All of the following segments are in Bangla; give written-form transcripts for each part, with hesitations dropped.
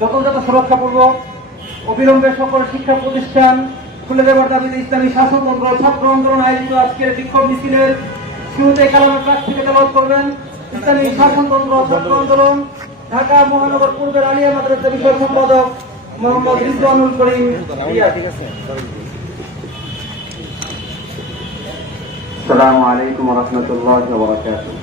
যথাযথ সুরক্ষাপূর্বক অবিলম্বে সকল শিক্ষা প্রতিষ্ঠান খুলে দেওয়ার দাবিতে ইসলামী শাসনতন্ত্র ছাত্র আন্দোলন আয়োজিত আজকের বিক্ষোভ মিছিলের শুরুতে কালামের কাছ থেকে তেলাওয়াত করবেন ইসলামী শাসনতন্ত্র ছাত্র আন্দোলন ঢাকা মহানগর পূর্বের আলিয়া মাদ্রাসা বিষয় সম্পাদক মোহাম্মদ রিজওয়ানুল করিম রিয়াদ। আসসালামু আলাইকুম ওয়া রাহমাতুল্লাহি ওয়া বারাকাতুহু।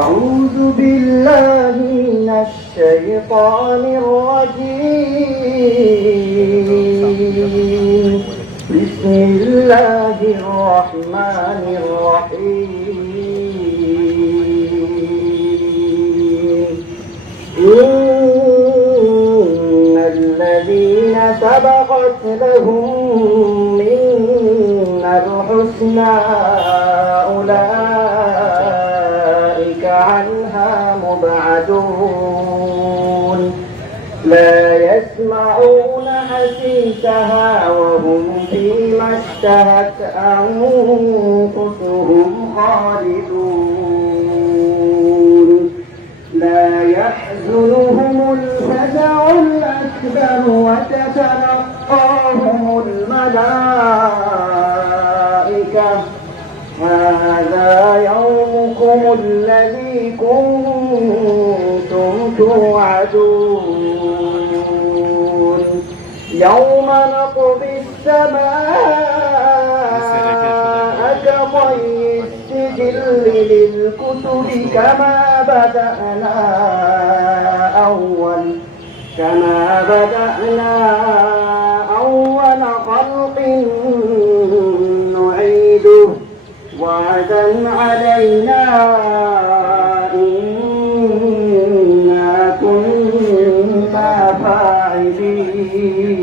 أعوذ بالله من الشيطان الرجيم. بسم الله الرحمن الرحيم. إن الذين سبقت لهم منا الحسنى أولئك عنها مبعدون لا يسمعون حسيسها وهم فيما اشتهت أنفسهم خالدون لا يحزنهم الفزع الأكبر وتتلقاهم الملائكة هذا يومكم الذي كنتم توعدون يوم نطوي السماء كطي السجل للكتب كما بدأنا أول خلق نعيده وعدا علينا إنا كنا فاعلين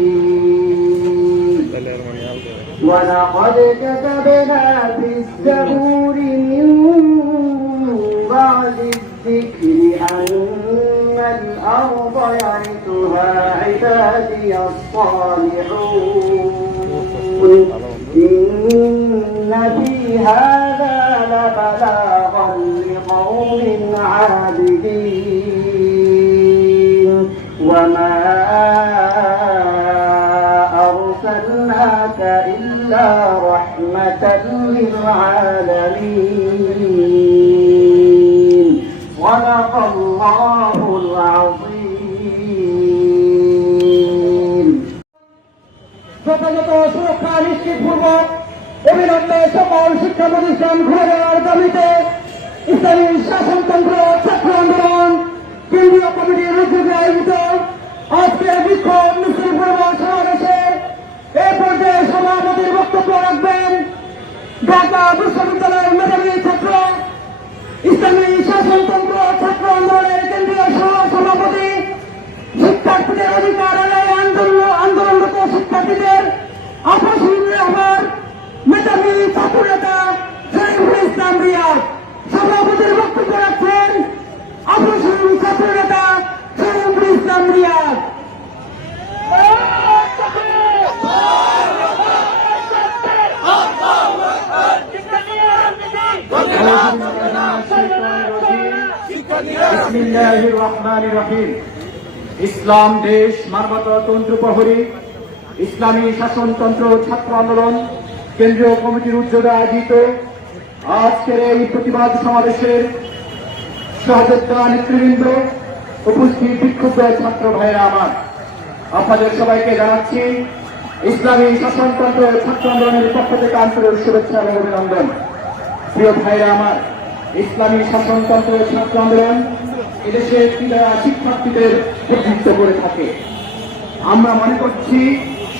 ولقد كتبنا في الزبور من بعد الذكر أن الأرض يرثها عبادي الصالحون إن في هذا لبلاغا لقوم عابدين وما أرسلناك إلا رحمة للعالمين صدق الله العظيم. যথাযথ সুরক্ষা নিশ্চিতপূর্বক অবিলম্বে সকল শিক্ষা প্রতিষ্ঠান খুলে দেওয়ার দাবিতে ইসলামী শাসনতন্ত্র ছাত্র আন্দোলন কেন্দ্রীয় কমিটির উদ্যোগে আয়োজিত আজকের বিক্ষোভ মিছিল পূর্ব সমাবেশে এ পর্যায়ে সভাপতির বক্তব্য রাখবেন ঢাকা বিশ্ববিদ্যালয়ের মেধাবী ছাত্র ইসলামী শাসনতন্ত্র ছাত্র আন্দোলনের কেন্দ্রীয় সভাপতি শিক্ষার্থীদের অধিকার আদায়ে আন্দোলনরত শিক্ষার্থীদের আফাসুল রহমান মেধাবী ছাত্র নেতা শরীফুল ইসলাম রিয়াদ। সভাপতির বক্তব্য রাখছেন আফাসুল ছাত্র নেতা শরীফুল ইসলাম রিয়াদ। বিসমিল্লাহির রহমানির রহিম। ইসলাম দেশ মানবতাতন্ত্র প্রহরী ইসলামী শাসনতন্ত্র ছাত্র আন্দোলন কেন্দ্রীয় কমিটির উদ্যোগে আয়োজিত আজকের এই প্রতিবাদ সমাবেশের সহযোদ্ধা নেতৃবৃন্দ, উপস্থিত বিক্ষুব্ধ ছাত্র ভাইরা আমার, আপনাদের সবাইকে জানাচ্ছি ইসলামী শাসনতন্ত্র ছাত্র আন্দোলনের পক্ষ থেকে আন্তরিক শুভেচ্ছা এবং অভিনন্দন। প্রিয় ভাইরা আমার, ইসলামী শাসনতন্ত্র ছাত্র আন্দোলন এদেশের শিক্ষার্থীদের প্রতিনিধিত্ব করে থাকে। আমরা মনে করছি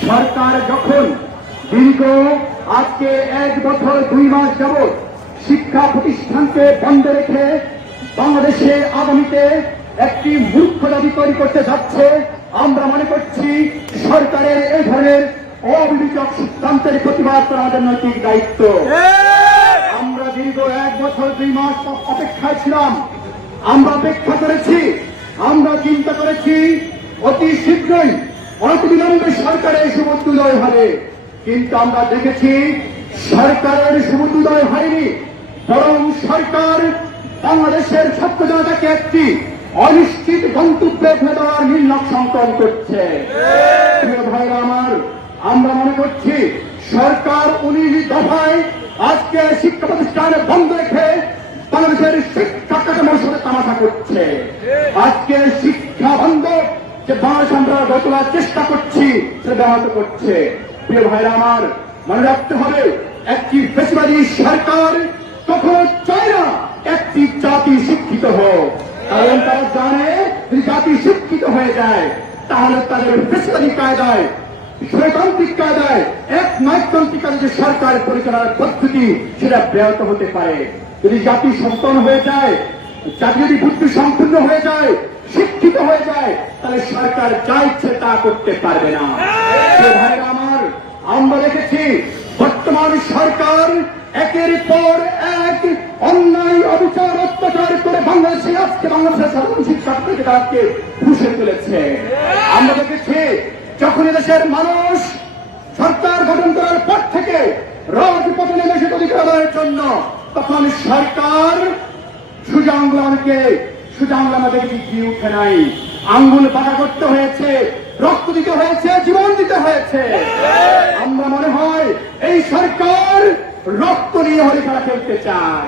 সরকার যখন দীর্ঘ আজকে 1 বছর 2 মাস যাবৎ শিক্ষা প্রতিষ্ঠানকে বন্ধ রেখে বাংলাদেশে আগামীতে একটি মূর্খ দাবি তৈরি করতে যাচ্ছে, আমরা মনে করছি সরকারের এই ধরনের অবিবেচক সিদ্ধান্তের প্রতিবাদ করা আমাদের নৈতিক দায়িত্ব। আমরা দীর্ঘ 1 বছর 2 মাস অপেক্ষায় ছিলাম, আমরা অপেক্ষা করেছি, আমরা চিন্তা করেছি অতি শীঘ্রই অনতিবিলম্বে সরকারের শুভোদয় হবে, কিন্তু আমরা দেখেছি সরকারের শুভোদয় হয়নি, বরং সরকার বাংলাদেশের ছাত্র জনতাকে একটি অনিশ্চিত গন্তব্যে ফেলে দেওয়ার নির্লক সংকলন করছে। প্রিয় ভাইরা আমার, আমরা মনে করছি সরকার 19 দফায় আজকে শিক্ষা প্রতিষ্ঠান বন্ধ রেখে বাংলাদেশের শিক্ষা কাঠামোর সাথে তামাশা করছে। আজকে শিক্ষা বন্ধ যে বাংলাদেশ আমরা গড়ে তোলার চেষ্টা করছি সেটা ব্যাহত করছে। প্রিয় ভাইরা আমার, মনে রাখতে হবে একটি ফ্যাসিবাদী সরকার কখনো চায় না একটি জাতি শিক্ষিত হোক, কারণ তারা জানে যদি জাতি শিক্ষিত হয়ে যায় তাহলে তাদের ফ্যাসিবাদী কায়দায়, স্বৈরতান্ত্রিক কায়দায়, এক নায়কতান্ত্রিক যে সরকার পরিচালনার পদ্ধতি সেটা ব্যাহত হতে পারে। যদি জাতি সচেতন হয়ে যায়, জাতি যদি বুদ্ধি সম্পূর্ণ হয়ে যায়, শিক্ষিত হয়ে যায়, তাহলে সরকার যা ইচ্ছে তা করতে পারবে না। ভাইরা আমার, আমরা দেখেছি বর্তমান সরকার একের পর এক অন্যায় অবিচার অত্যাচার করে বাংলাদেশে আজকে বাংলাদেশের সাধারণ শিক্ষার্থীকে তাকে ঘুষে তুলেছে। আমরা দেখেছি যখন দেশের মানুষ সরকার গঠন করার পর থেকে রাজপথে নেমেছে অধিকার আদায়ের জন্য, তখন সরকার সোজা আঙ্গুল আমাদের দিয়ে উঠে নাই, আঙ্গুল বাঁকা করতে হয়েছে, রক্ত দিতে হয়েছে, জীবন দিতে হয়েছে। আমরা মনে হয় এই সরকার রক্ত নিয়ে হলে খেলা খেলতে চায়।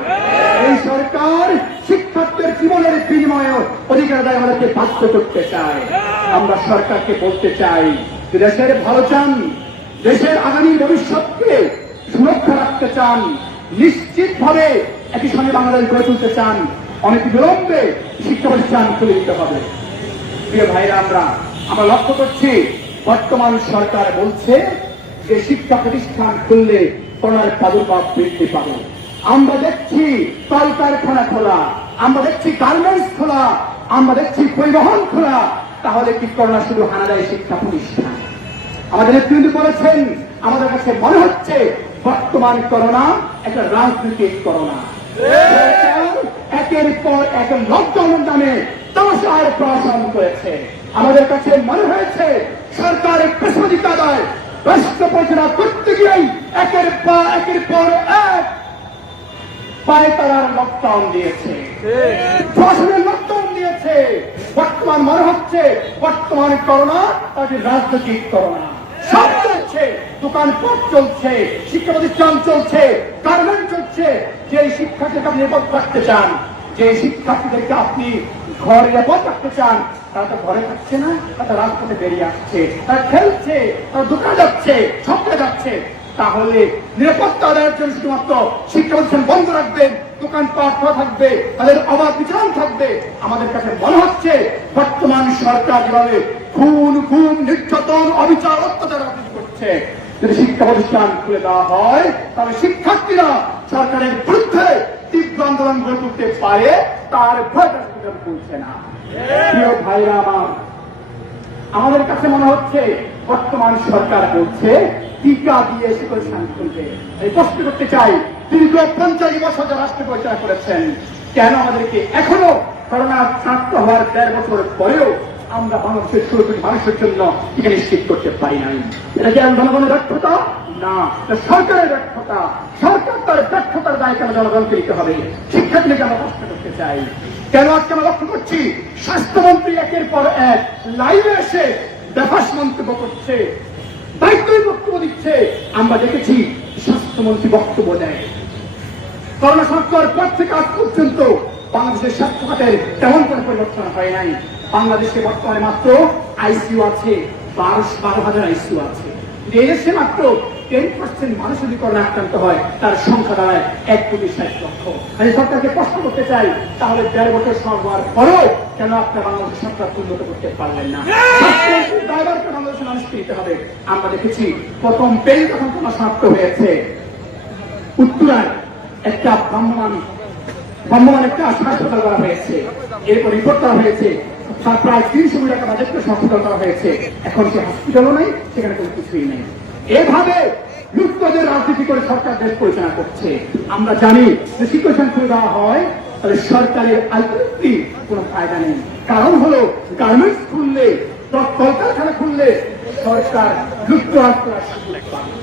এই সরকার শিক্ষার্থীর জীবনের বিনিময়ে অধিকার আদায় আমাদেরকে বাধ্য করতে চায়। আমরা সরকারকে বলতে চাই, দেশের ভালো চান, দেশের আগামী ভবিষ্যৎকে সুরক্ষা রাখতে চান, নিশ্চিতভাবে একই সঙ্গে বাংলাদেশ গড়ে তুলতে চান, অনেক বিলম্বে শিক্ষা প্রতিষ্ঠান খুলে দিতে হবে। প্রিয় ভাইরা, আমরা লক্ষ্য করছি বর্তমান সরকার বলছে যে শিক্ষা প্রতিষ্ঠান খুললে করোনার প্রাদুর্ভাব বৃদ্ধি পাবে। আমরা দেখছি কলকারখানা খোলা, আমরা দেখছি গার্মেন্টস খোলা, আমরা দেখছি পরিবহন খোলা, তাহলে কি করোনা শুধু হানা দেয় শিক্ষা প্রতিষ্ঠান? আমাদের নেতৃত্ব বলেছেন, আমাদের কাছে মনে হচ্ছে বর্তমান করোনা একটা রাজনৈতিক করোনা। একের পর এক লকডাউনের নামে তামাশার প্রশাসন করেছে। আমাদের কাছে মনে হয়েছে সরকারের ফ্যাসিবাদী কায়দায় রাষ্ট্র পরিচালনা করতে গিয়েই একের পর এক পায়ে তারার লকডাউন দিয়েছে, প্রশাসনের লকডাউন দিয়েছে। বর্তমান মনে হচ্ছে বর্তমান করোনা তাদের রাজনৈতিক করোনা। সব চলছে, দোকানপাট চলছে, শিক্ষা প্রতিষ্ঠান চলছে, গার্মেন্ট চলছে। যে শিক্ষার্থীকে আপনি নিরাপদ রাখতে চান, যে শিক্ষার্থীদেরকে আপনি ঘরে নিরাপদ রাখতে চান, তারা তো ঘরে থাকছে না, তারা রাজপথে বেরিয়ে আসছে, তারা খেলছে, তারা দোকানে যাচ্ছে, সবটা যাচ্ছে। তাহলে নিরাপত্তা আদায়ের জন্য শুধুমাত্র শিক্ষা প্রতিষ্ঠান বন্ধ রাখবেন, দোকানপাট খোলা থাকবে, তাদের অবাধ বিচরণ থাকবে। আমাদের কাছে মনে হচ্ছে বর্তমান সরকার যেভাবে খুন নির্যাতন অবিচার অত্যাচার করছে, যদি শিক্ষা প্রতিষ্ঠান খুলে দেওয়া হয় তাহলে শিক্ষার্থীরা সরকারের বিরুদ্ধে তীব্র আন্দোলন গড়ে তুলতে পারে, তার ভয় বলছে না। প্রিয় ভাইরা আমার, আমাদের কাছে মনে হচ্ছে বর্তমান সরকার বলছে টিকা দিয়ে শিক্ষা প্রতিষ্ঠান খুলবে। এই প্রশ্ন করতে চাই, দীর্ঘ 50 বছর যারা রাষ্ট্র পরিচালনা করেছেন, কেন আমাদেরকে এখনো করোনা ছাত্র হওয়ার 1.5 বছর পরেও আমরা বাংলাদেশের 16 কোটি মানুষের জন্য টিকা নিশ্চিত করতে পারি নাই? এটা কি জনগণের ব্যর্থতা? না, সরকারের ব্যর্থতা। সরকার তার ব্যর্থতার দায় কেন জনগণকে নিতে হবে? শিক্ষার্থীকে আমরা প্রশ্ন করতে চাই, কেন আজকে আমরা লক্ষ্য করছি স্বাস্থ্যমন্ত্রী একের পর এক লাইভে এসে বেফাস মন্তব্য করছে, দায়িত্বের বক্তব্য দিচ্ছে। আমরা দেখেছি স্বাস্থ্যমন্ত্রী বক্তব্য দেয়, করোনা সংক্রমণের পর থেকে আজ পর্যন্ত বাংলাদেশের স্বাস্থ্য খাতের তেমন কোনো পরিবর্তন হয় নাই। বাংলাদেশে বর্তমানে মাত্র আইসিইউ আছে 12,000 আইসিইউ আছে। এই দেশে মাত্র 10% মানুষ যদি করোনা আক্রান্ত হয়, তার সংখ্যা দাঁড়ায় 1,60,00,000। আমি সরকারকে প্রশ্ন করতে চাই, তাহলে 1.5 বছর হওয়ার পরেও কেন আপনার বাংলাদেশ সরকার উন্নত করতে পারলেন না? ড্রাইভারকে বাংলাদেশের মানুষকে দিতে হবে। আমরা দেখেছি প্রথম পেল যখন করোনা সমাপ্ত হয়েছে, উত্তরায় একটা ভ্রাম্যমান একটা হাসপাতাল করা হয়েছে, এরপর রিপোর্ট করা হয়েছে প্রায় 300 কোটি টাকা বাজেট করে হাসপাতাল করা হয়েছে। এখন সে হসপিটালও নেই, সেখানে কোনো কিছুই নেই। এভাবে লুটতরাজের রাজনীতি করে সরকার দেশ পরিচালনা করছে। আমরা জানি যে সিচুয়েশন খুলে দেওয়া হয় তাহলে সরকারের আলটিমেটলি কোনো ফায়দা নেই। কারণ হলো গার্মেন্টস খুললে, কলকারখানা খুললে সরকার লুটতরাজ করার সুযোগ পাবে,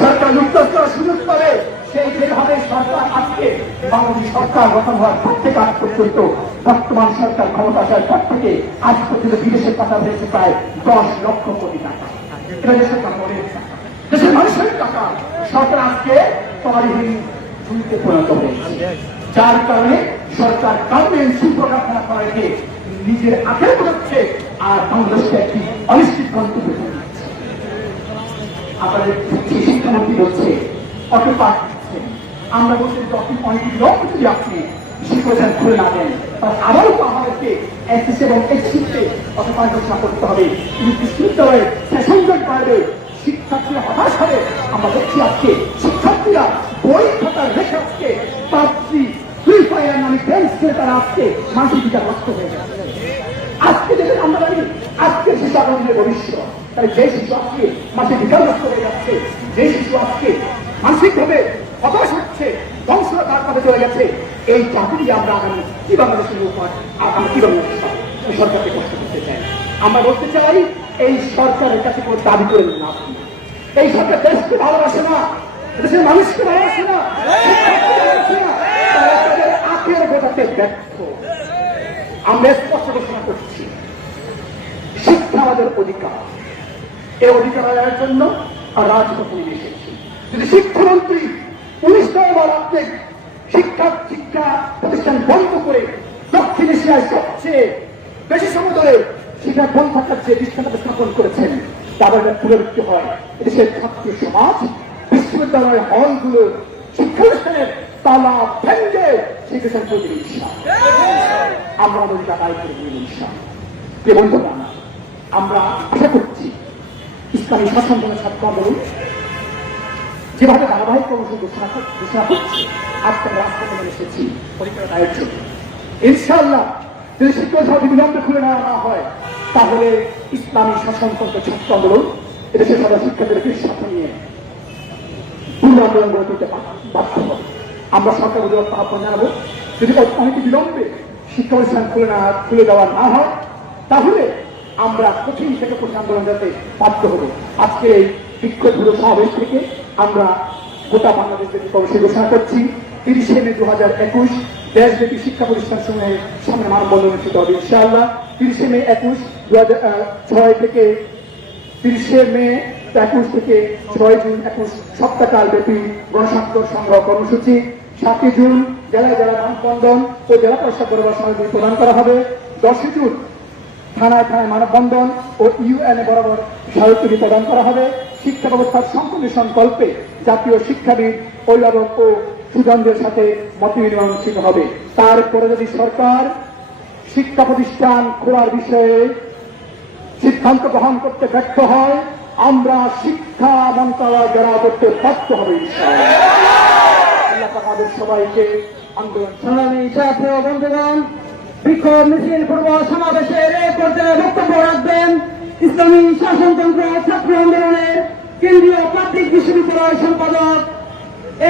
সরকার লুটতরাজ করার সুযোগ পাবে, সেই যেভাবে সরকার আজকে বাংলাদেশ সরকার গঠন হওয়ার পর থেকে আজ পর্যন্ত বর্তমান সরকার ক্ষমতা আসার পর থেকে আজ পর্যন্ত বিদেশের টাকা হয়েছে প্রায় 10 লক্ষ কোটি টাকা। এটা দেশের টাকা, দেশের মানুষের টাকা সরকার আজকে তলাবিহীন ভূমিতে পরিণত হয়েছে, যার কারণে সরকার গার্মেন্ট শিল্প কারখানা করাকে নিজের আখের করছে আর বাংলাদেশকে একটি অনিশ্চিত গন্তব্য করে দিচ্ছে। আপনাদের শিক্ষামন্ত্রী বলছে অটো পাঠ দিচ্ছেন, আমরা বলছি যে অনেক লোক যদি আপনি শিক্ষাদান খুলে না দেন তার আবারও তো আমাদেরকে এসএসসি এবং এইচএসসিতে অটো পাঠ ঘোষণা করতে হবে। কিন্তু বিশ্ববিদ্যালয়ের সেশনজট বাড়বে, শিক্ষার্থীরা হতাশ হবে। আমরা দেখছি আজকে শিক্ষার্থীরা বই খাতা রেখে আজকে পাবজি ফ্রি ফায়ার নামে গেমস খেলে তারা আজকে মানসিক বিচার নষ্ট হয়ে যাচ্ছে। আজকে দেখেন আমরা জানি আজকে শিশু আগামীর ভবিষ্যৎ, তাই যে শিশু আজকে মানসিক বিচার নষ্ট হয়ে যাচ্ছে, যে শিশু আজকে মানসিকভাবে হতাশ হচ্ছে, ধ্বংসতার কাছে চলে গেছে, এই চাকরি আমরা আগামী কি বাংলাদেশের উপর আমরা কি বাংলাদেশ সরকারকে কষ্ট করতে চাই। আমরা বলতে চাই এই সরকারের কাছে কোনো দাবি করে না, এই সরকার দেশকে ভালোবাসে না, দেশের মানুষকে ভালোবাসে না, তারা তাদের আখের বোঝাতে ব্যর্থ। আমরা স্পষ্ট ঘোষণা করছি শিক্ষা আমাদের অধিকার, এই অধিকার আদায়ের জন্য রাজপথে নেমে এসেছি। যদি শিক্ষামন্ত্রী 19 নভেম্বর রাত্রে শিক্ষা প্রতিষ্ঠান বন্ধ করে দক্ষিণ এশিয়ায় সবচেয়ে বেশি সময় ধরে শিক্ষা বন্ধ থাকার যে দৃষ্টান্ত স্থাপন করেছেন, তাদের পুনরুক্তি হয় এদেশের ছাত্র সমাজ বিশ্ববিদ্যালয়ের হলগুলো শিক্ষানুষ্ঠানের তালা ভেঙ্গে শিক্ষা প্রতিষ্ঠা আমরা আমাদের আদায় করে নিয়ে ইনশাআল্লাহ। যে বন্ধুরা আমরা আশা করছি ইসলামী শাসন ছাত্র আন্দোলন যেভাবে ধারাবাহিক কর্মসূচি ঘোষণা হচ্ছে, আজকে আমরা রাজপথে এসেছি পরীক্ষা আদায়ের জন্য। ইনশাআল্লাহ যদি শিক্ষা বিলম্বে খুলে নেওয়া না হয় তাহলে ইসলামী শাসনতন্ত্র ছাত্র আন্দোলন এদেশের সদা শিক্ষার্থীদেরকে সাথে নিয়ে পূর্ণ আন্দোলন গড়ে তুলতে বাধ্য হবে। আমরা সরকার অধিকার আহ্বান জানাবো, যদি অনেকে বিলম্বে শিক্ষা প্রতিষ্ঠান খুলে দেওয়া না হয় তাহলে আমরা কঠিন থেকে কঠিন আন্দোলন যাতে বাধ্য হবো। আজকে এই বিক্ষোভ সমাবেশ থেকে আমরা গোটা বাংলাদেশ কর্মসূচি ঘোষণা করছি 30 মে 2021 দেশব্যাপী শিক্ষা প্রতিষ্ঠান সমূহের সামনে মানববন্ধন অনুষ্ঠিত হবে ইনশাআল্লাহ। 30 মে 21 থেকে 30 মে 21 থেকে 6 জুন 21 সপ্তাহকাল ব্যাপী গণস্বাক্ষর সংগ্রহ কর্মসূচি। 7 জুন জেলায় জেলা মানববন্ধন ও জেলা পরিষদ বরাবর সমাবেশ প্রদান করা হবে। 10 জুন থানায় থানায় মানববন্ধন ও ইউএনএ বরাবর স্মারকলিপি প্রদান করা হবে। শিক্ষা ব্যবস্থার সম্পূর্ণ সংকল্পে জাতীয় শিক্ষাবিদ, অভিভাবক ও সুজনদের সাথে মত বিনিময় অনুষ্ঠিত হবে। তারপরে যদি সরকার শিক্ষা প্রতিষ্ঠান খোলার বিষয়ে সিদ্ধান্ত গ্রহণ করতে ব্যর্থ হয় আমরা শিক্ষা মন্ত্রণালয় ঘেরাও করতে বাধ্য হবে ইনশাআল্লাহ। আমাদের সবাইকে আন্দোলন সংগ্রামী ছাত্র বন্ধুগণ, বিক্ষোভ মিছিল পূর্ব সমাবেশের এই পর্যায়ে বক্তব্য রাখবেন ইসলামী শাসনতন্ত্র ছাত্র আন্দোলনের কেন্দ্রীয় পাবলিক বিশ্ববিদ্যালয় সম্পাদক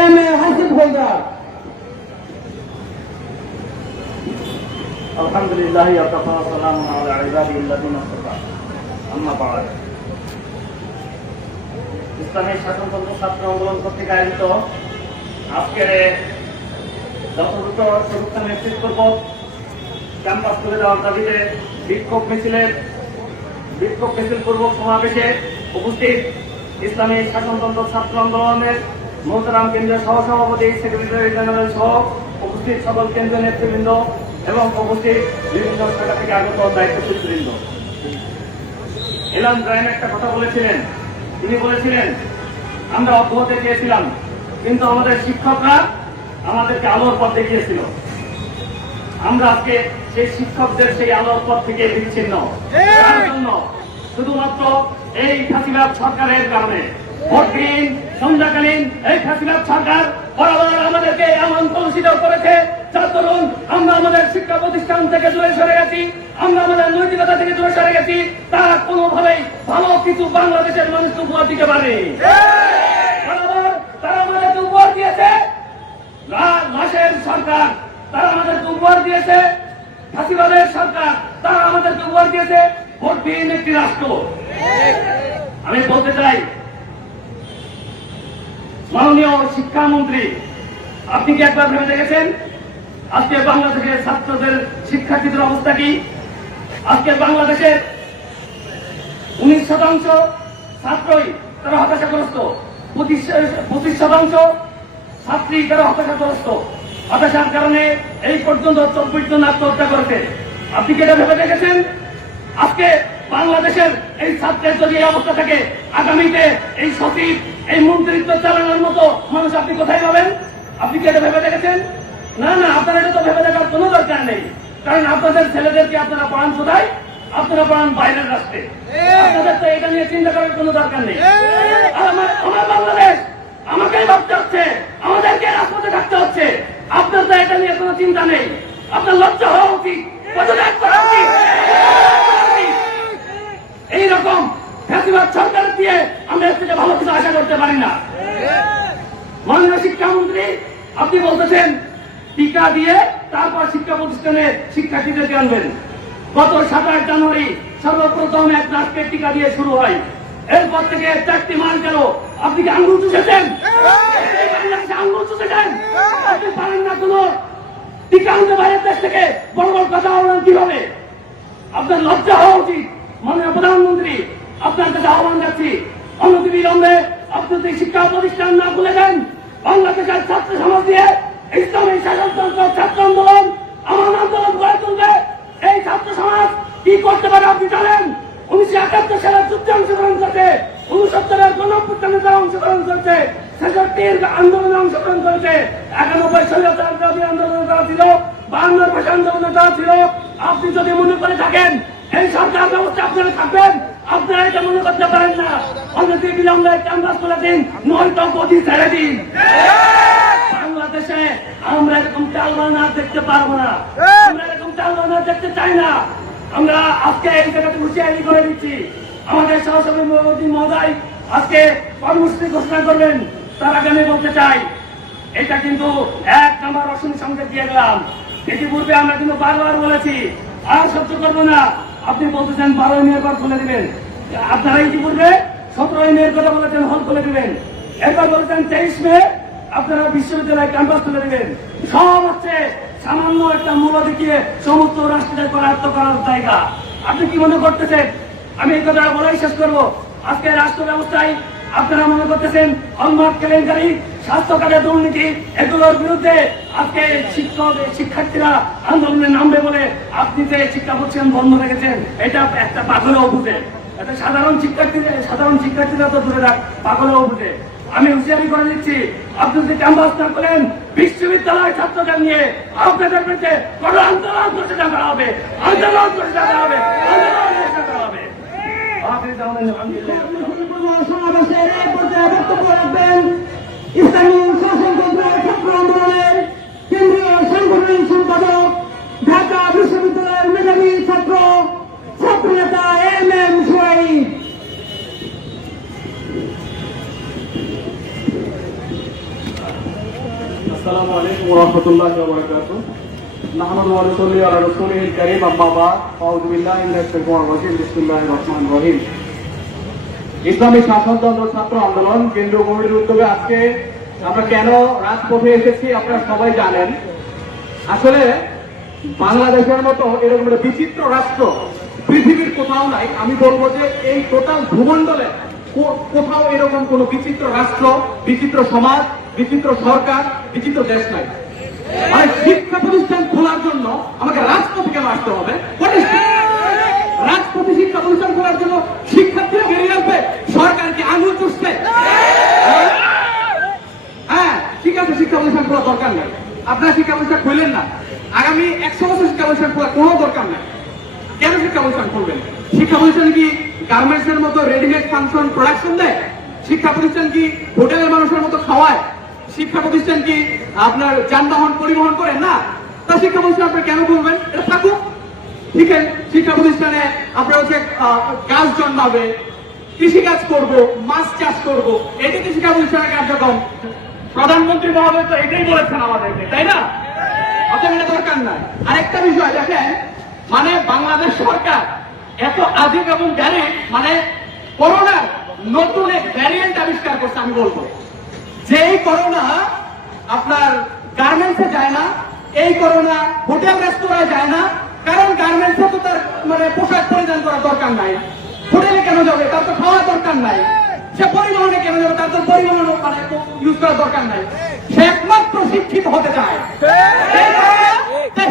এম এ হাসিব হোলদার। আলহামদুলিল্লাহ ইসলামী শাসনতন্ত্র ছাত্র আন্দোলন কর্তৃক আয়োজিত আজকের যথাযথ সুরক্ষা নিশ্চিত করব ক্যাম্পাস তুলে দেওয়ার দাবিতে বিক্ষোভ মিছিল পূর্বক সমাবেশে উপস্থিত ইসলামী শাসনতন্ত্র ছাত্র আন্দোলনের মোহতারাম কেন্দ্রীয় সহসভাপতি, সেক্রেটারি জেনারেল সহ উপস্থিত সকল কেন্দ্রীয় নেতৃবৃন্দ এবং উপস্থিত বিভিন্ন শাখা থেকে আগত দায়িত্বশীলবৃন্দ। এলান ব্রায়ান একটা কথা বলেছিলেন, তিনি বলেছিলেন আমরা অজ্ঞ হতে চেয়েছিলাম কিন্তু আমাদের শিক্ষকরা আমাদেরকে আলোর পথ দেখিয়েছিল। আমরা আজকে সেই শিক্ষকদের সেই আলোর পথ থেকে বিচ্ছিন্ন, তার জন্য শুধুমাত্র এই ফাঁসিবাদ সরকারের কারণে ভোটদিন সন্ধ্যাকালীন এই ফাঁসিবাদ সরকার বরাবর আমাদেরকে এমন কলুষিত করেছে, যার দরুন আমরা আমাদের শিক্ষা প্রতিষ্ঠান থেকে দূরে সরে গেছি, আমরা আমাদের নৈতিকতা থেকে দূরে সরে গেছি। তারা কোনোভাবেই ভালো কিছু বাংলাদেশের মানুষকে উপহার দিতে পারেনি। বরাবর তারা আমাদেরকে উপহার দিয়েছে লাশের সরকার, তারা আমাদেরকে উপহার দিয়েছে ফাঁসিবাদের সরকার, তারা আমাদেরকে উপহার দিয়েছে ভোটবিহীন একটি রাষ্ট্র। আমি বলতে চাই মাননীয় শিক্ষামন্ত্রী, আপনি কি একবার ভেবে দেখেছেন আজকে বাংলাদেশের ছাত্রদের শিক্ষার্থীদের অবস্থা কি? আজকে বাংলাদেশের 19% ছাত্রই তারা হতাশাগ্রস্ত, 25% ছাত্রী তারা হতাশাগ্রস্ত। হতাশার কারণে এই পর্যন্ত 24 জন আত্মহত্যা করেছে। আপনি কি এটা ভেবে দেখেছেন? আজকে বাংলাদেশের এই ছাত্রের যদি এই অবস্থা থাকে, আগামীতে এই সচিব, এই মন্ত্রিত্ব চালানোর মতো মানুষ আপনি কোথায় পাবেন? আপনি কি এটা ভেবে দেখেছেন? না না, আপনারা এটা তো ভেবে দেখার কোনো দরকার নেই। কারণ আপনাদের ছেলেদেরকে আপনারা পড়ান কোথায়? আপনারা পড়ান বাইরের রাষ্ট্রে। আপনাদের তো এটা নিয়ে চিন্তা করার কোনো দরকার নেই। আর আমার বাংলাদেশ, আমাকেই ভাবতে হচ্ছে, আমাদেরকে রাজপথে থাকতে হচ্ছে। আপনার তো এটা নিয়ে কোনো চিন্তা নেই। আপনার লজ্জা হওয়া উচিত, পদত্যাগ করা উচিত। এইরকম ফ্যাসিবাদ সরকার দিয়ে আমরা এর থেকে ভালো কিছু আশা করতে পারি না। মাননীয় শিক্ষামন্ত্রী, আপনি বলতেছেন টিকা দিয়ে তারপর শিক্ষা প্রতিষ্ঠানে শিক্ষার্থীদেরকে আনবেন। গত 27 জানুয়ারি সর্বপ্রথম এক রাষ্ট্রের টিকা দিয়ে শুরু হয়। এরপর থেকে 4টি মাস গেল, আপনি কি আঙুল চুষেছেন? আঙুল চুষেছেন? আপনি পারেন না কোনো টিকা আনতে বাইরের দেশ থেকে? বড় বড় কথা বলেন কিভাবে? আপনার লজ্জা হওয়া উচিত। মাননীয় প্রধানমন্ত্রী, আপনার কাছে আহ্বান যাচ্ছি, অনতিবিলম্বে আপনি যদি শিক্ষা প্রতিষ্ঠান না খুলে দেন, বাংলাদেশের ছাত্র সমাজ দিয়ে ইসলামী শাসনতন্ত্র ছাত্র আন্দোলন আমার আন্দোলন গড়ে তুলবে। এই ছাত্র সমাজ কি করতে পারে আপনি জানেন? 1971 সালের যুদ্ধে অংশগ্রহণ করছে, 69-এর গণঅভ্যুত্থানে তারা অংশগ্রহণ করছে, 66-র আন্দোলনে অংশগ্রহণ করেছে, 91 স্বৈরাচারী আন্দোলনে তারা ছিল, 52 ভাষা আন্দোলনে তারা ছিল। আপনি যদি মনে করে থাকেন এই সরকার ব্যবস্থা আপনারা থাকবেন, আপনারা এটা মনে করতে পারেন না। অনতি বিলম্বে ক্যাম্পাস খুলে দিন, নয়তো গদি ছেড়ে দিন। বাংলাদেশে আমরা এরকম চালবানা দেখতে পারবো না, আমরা এরকম চালবানা দেখতে চাই না। আমরা আজকে এই জায়গাতে হুঁশিয়ারি করে দিচ্ছি, আমাদের সহসভাপতি মহোদয় আজকে কর্মসূচি ঘোষণা করবেন। তার আগে আমি বলতে চাই, এটা কিন্তু 1 নম্বর অশনি সংকেত দিয়ে গেলাম। ইতিপূর্বে আমরা কিন্তু বারবার বলেছি, আর সহ্য করবো না। আপনি বলতেছেন 12 মেয়ের পর খুলে দিবেন। আপনারা ইতিপূর্বে 17 মেয়ের কথা বলেছেন, হল খুলে দিবেন। এরপর বলেছেন 23 মে আপনারা বিশ্ববিদ্যালয় ক্যাম্পাস খুলে দিবেন। সব হচ্ছে সামান্য একটা মূল্য দেখিয়ে সমস্ত রাষ্ট্রকে করায়ত্ত করার জায়গা। আপনি কি মনে করতেছেন? আমি এই কথাটা বলেই শেষ করবো। আজকে রাষ্ট্র ব্যবস্থায় আপনারা মনে করতেছেন হলমার্ক কেলেঙ্কারি, স্বাস্থ্য খাতের দুর্নীতি, এগুলোর বিরুদ্ধে আজকে শিক্ষার্থীরা আন্দোলনে নামবে বলে আপনি যে শিক্ষা প্রতিষ্ঠান বন্ধ রেখেছেন, এটা একটা পাগলেও বুঝে। এটা সাধারণ শিক্ষার্থীরা তো দূরে রাখ, পাগলেও বুঝে। আমি হুঁশিয়ারি করে দিচ্ছি, আপনি যদি ক্যাম্পাস না করেন, বিশ্ববিদ্যালয় ছাত্রদের নিয়ে আপনাদের বিরুদ্ধে কোনো আন্দোলন করতে করা হবে, আন্দোলন করতে করা হবে, আন্দোলন করতে করা হবে। সমাবেশের এই পর্যায়ে বক্তব্য রাখবেন ইসলামী শাসনতন্ত্র ছাত্র আন্দোলনের কেন্দ্রীয় সাংগঠনিক সম্পাদক, ঢাকা বিশ্ববিদ্যালয়ের মেধাবী ছাত্রনেতা MM সোহাইব। আসসালামু আলাইকুম ওয়া রাহমাতুল্লাহি ওয়া বারাকাতুহু। নাহমাদু ওয়া নুসাল্লি আলা রাসূলিল কারীম, আম্মা বা'দ। আউযু বিল্লাহি মিনাশ শাইতানির রাজীম। বিসমিল্লাহির রহমানির রহিম। ইসলামী শাসনতন্ত্র ছাত্র আন্দোলন কেন্দ্রীয় কমিটির উদ্যোগে আজকে আমরা কেন রাজপথে এসেছি আপনারা সবাই জানেন। আসলে বাংলাদেশের মতো এরকম একটা বিচিত্র রাষ্ট্র পৃথিবীর কোথাও নাই। আমি বলবো যে এই টোটাল ভূমণ্ডলে কোথাও এরকম কোন বিচিত্র রাষ্ট্র, বিচিত্র সমাজ, বিচিত্র সরকার, বিচিত্র দেশ নাই। মানে শিক্ষা প্রতিষ্ঠান খোলার জন্য আমাকে রাজপথে কেন আসতে হবে? রাজপথে শিক্ষা প্রতিষ্ঠান খোলার জন্য শিক্ষার্থীরা বেরিয়ে আসবে, সরকার কি আঙুল চুষছে? হ্যাঁ, ঠিক আছে, শিক্ষা প্রতিষ্ঠান খোলার দরকার নেই। আপনারা শিক্ষা প্রতিষ্ঠান খুললেন না, আগামী 100 বছর শিক্ষা প্রতিষ্ঠান খোলার কোনো দরকার নেই। কেন শিক্ষা প্রতিষ্ঠান খুলবেন? শিক্ষা প্রতিষ্ঠান কি গার্মেন্টস এর মতো রেডিমেড ফাংশন প্রোডাকশন দেয়? শিক্ষা প্রতিষ্ঠান কি হোটেলের মানুষের মতো খাওয়ায়? শিক্ষা প্রতিষ্ঠান কি আপনার যানবাহন পরিবহন করে? না। তা শিক্ষা প্রতিষ্ঠান আপনি কেন বলবেন? এটা থাকুক, ঠিক আছে। শিক্ষা প্রতিষ্ঠানে আপনার হচ্ছে গাছ জন্মাবে, কৃষিকাজ করব, মাছ চাষ করব, এটাতে শিক্ষা প্রতিষ্ঠানের কার্যক্রম। প্রধানমন্ত্রী মহোদয় তো এটাই বলেছেন আমাদেরকে, তাই না? অতএব এটা দরকার নাই। আরেকটা বিষয় দেখেন, মানে বাংলাদেশ সরকার এত আধুনিক এবং জ্ঞানী, মানে করোনার নতুন এক ভ্যারিয়েন্ট আবিষ্কার করছে। আমি বলবো যে এই করোনা আপনার গার্মেন্টসে যায় না, এই করোনা হোটেল রেস্তোরাঁয় যায় না, কারণ গার্মেন্টসে তো তার মানে পোশাক পরিধান করার দরকার নাই। হোটেলে কেন যাবে? তার তো খাওয়ার দরকার নাই। সে পরিবহনে কেন যাবে? তার তো পরিবহন মানে ইউজ করার দরকার নাই। সে একমাত্র শিক্ষিত হতে চায়,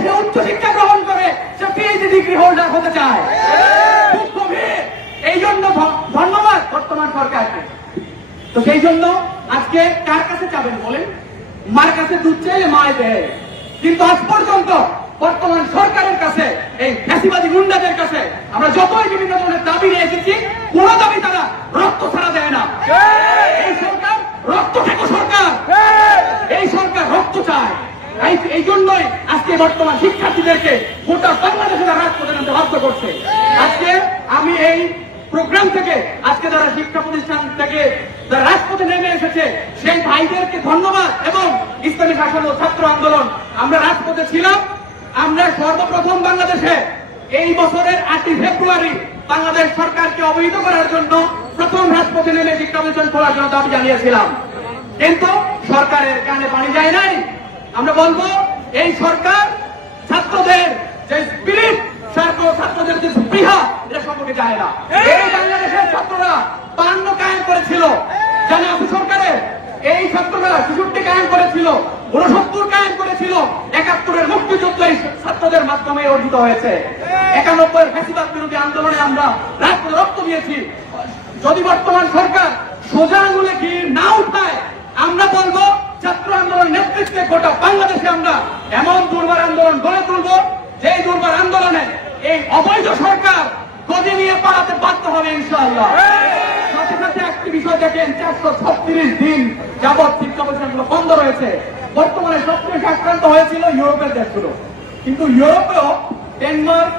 সে উচ্চ শিক্ষা গ্রহণ করে সে পিএইচডি ডিগ্রি হোল্ডার হতে চায়। খুব গভীর। এই জন্য ধন্যবাদ বর্তমান সরকারকে। তো সেই জন্য আজকে কার কাছে যাবেন বলেন? মার কাছে দুধ চাইলে মায় দেয়, কিন্তু আজ পর্যন্ত বর্তমান সরকারের কাছে, এই ফ্যাসিবাদী গুন্ডাদের কাছে আমরা যতই বিভিন্ন ধরনের দাবি নিয়ে এসেছি, কোন দাবি তারা রক্ত ছাড়া দেয় না। এই সরকার রক্ত থেকে সরকার, এই সরকার রক্ত চায়। এই জন্যই আজকে বর্তমান শিক্ষার্থীদেরকে গোটা বাংলাদেশে তারা রাজপথে নামতে বাধ্য করছে। আজকে আমি এই প্রোগ্রাম থেকে আজকে যারা শিক্ষা প্রতিষ্ঠান থেকে যারা রাজপথে নেমে এসেছে সেই ভাইদেরকে ধন্যবাদ। এবং ইসলামী শাসন ও ছাত্র আন্দোলন আমরা রাজপথে ছিলাম। আমরা সর্বপ্রথম বাংলাদেশে এই বছরের 8 ফেব্রুয়ারি বাংলাদেশ সরকারকে অবহিত করার জন্য প্রথম রাজপথে নেমে শিক্ষা প্রতিষ্ঠান খোলার জন্য দাবি জানিয়েছিলাম, কিন্তু সরকারের কানে পানি যায় নাই। আমরা বলবো এই সরকার ছাত্রদের যে স্পিরিট, ছাত্রদের যে স্পৃহা, এটা সম্পর্কে যায় না। এই বাংলাদেশের ছাত্ররা 52 কায়েম করেছিল জানে আছে সরকারের, এই ছাত্ররা 66 কায়েম করেছিল, 69 কায়েম করেছিল। 71-এর মুক্তিযুদ্ধ এই ছাত্রদের মাধ্যমে অর্জিত হয়েছে। 91-এর ফ্যাসিবাদ বিরোধী আন্দোলনে আমরা রাজপথে রক্ত দিয়েছি। যদি বর্তমান সরকার সোজা আঙুলে ঘির না উঠায়, আমরা বলবো ছাত্র আন্দোলন নেতৃত্বে গোটা বাংলাদেশে আমরা এমন দুর্বার আন্দোলন গড়ে তুলব, যেই দুর্বার আন্দোলনে এই অবৈধ সরকার গদি নিয়ে পালাতে বাধ্য হবে ইনশাআল্লাহ। সাথে সাথে একটি বিষয় দেখেন, 436 দিন যাবৎ শিক্ষা প্রতিষ্ঠানগুলো বন্ধ রয়েছে। বর্তমানে সবচেয়ে আক্রান্ত হয়েছিল ইউরোপের দেশগুলো, কিন্তু ইউরোপেও ডেনমার্ক,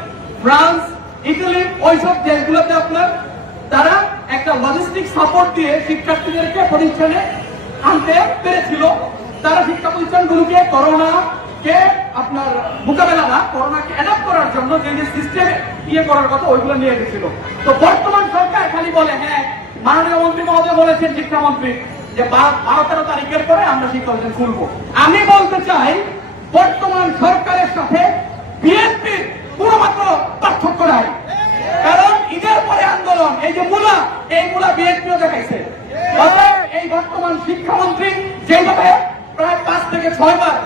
ফ্রান্স, ইটালি, ওইসব দেশগুলোতে আপনার তারা একটা লজিস্টিক সাপোর্ট দিয়ে শিক্ষার্থীদেরকে প্রতিষ্ঠানে আনতে পেরেছিল। তারা শিক্ষা প্রতিষ্ঠানগুলোকে করোনাকে আপনার মোকাবেলা না, করোনাকে অ্যাডাপ্ট করার জন্য যে যে সিস্টেম করার কথা ওইগুলো নিয়ে গেছিল। তো বর্তমান সরকার খালি বলে, হ্যাঁ মাননীয় মন্ত্রী মহোদয় বলেছেন, শিক্ষামন্ত্রী, যে 12-13 তারিখের পরে আমরা শিক্ষা প্রতিষ্ঠান খুলবো। আমি বলতে চাই বর্তমান সরকারের সাথে বিএনপির কোনো মাত্র পার্থক্য নাই। কারণ ঈদের পরে আন্দোলন, এই যে মূলা, এই মূলা বিএনপিও দেখাইছে। এই বর্তমান শিক্ষামন্ত্রী যেভাবে প্রায় 5 থেকে 6 বার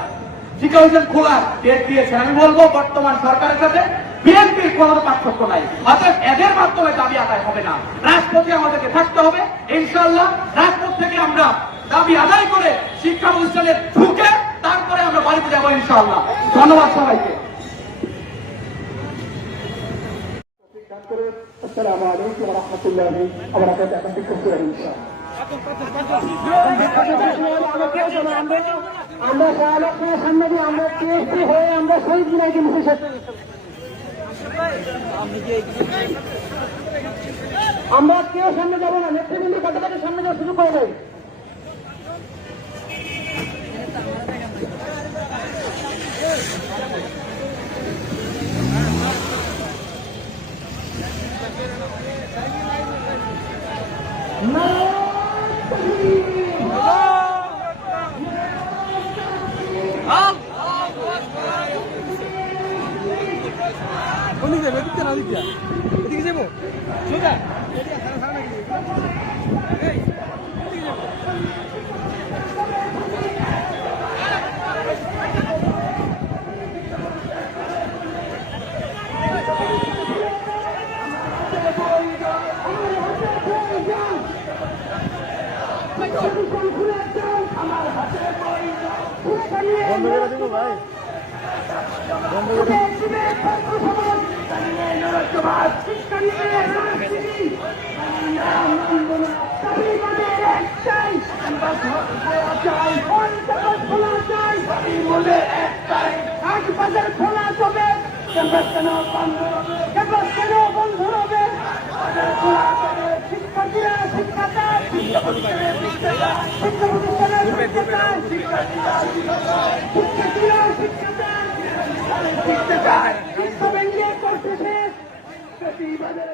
শিক্ষা প্রতিষ্ঠান খোলার ডেট দিয়েছেন, আমি বলবো বর্তমান সরকারের সাথে বিএনপির কোনো পার্থক্য নাই। অর্থাৎ এদের মাধ্যমে দাবি আদায় হবে না, রাজপথে আমাদেরকে থাকতে হবে ইনশাআল্লাহ। রাজপথ থেকে আমরা দাবি আদায় করে শিক্ষা প্রতিষ্ঠানে ঢুকে তারপরে আমরা বাড়িতে যাবো ইনশাআল্লাহ। ধন্যবাদ সবাইকে। আসসালামু আলাইকুম ওয়া রাহমাতুল্লাহি ওয়া বারাকাতুহু। এখন ঠিক করতে পারি ইনশাআল্লাহ। আমরা সামনে দিয়ে আমরা পিএইচডি হয়ে আমরা শহীদ মিনারকে মুখে আমরা কেউ সামনে যাবো না, নেতৃবৃন্দ কতটাকে সামনে যাওয়ার সুযোগ করে দেয়। এদিকে যাবো সোজা বন্ধ করে দেবো ভাই, বন্ধ করে খোলা যাবে, কেন বন্ধ হবে? শিক্ষার্থীরা শিক্ষা চায়, শিক্ষা প্রতিষ্ঠানের শিক্ষার্থীরা শিক্ষা চায়, শিক্ষা ব্যাংকে করতেছে প্রতিবাদের